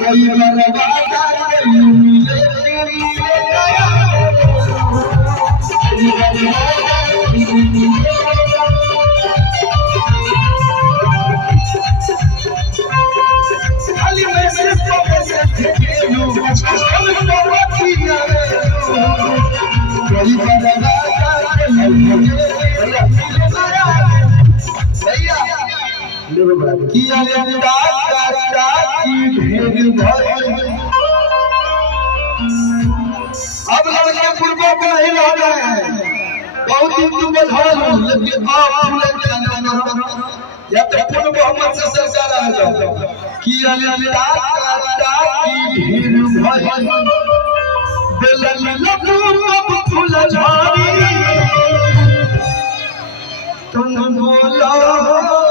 कोई बर्बादा मिले तेरी दया खाली मैसेज तो मैसेज भेजो हम तो बचिया कोई बर्बादा मिले भैया किया अब लड़के पूर्वों को नहीं रह गए हैं बहुत दिन तुम बधाई लेकिन आप भूले या तो पूर्व मोहम्मद से सरकार आ जाओ किया फूल झाड़ी तुम बोलो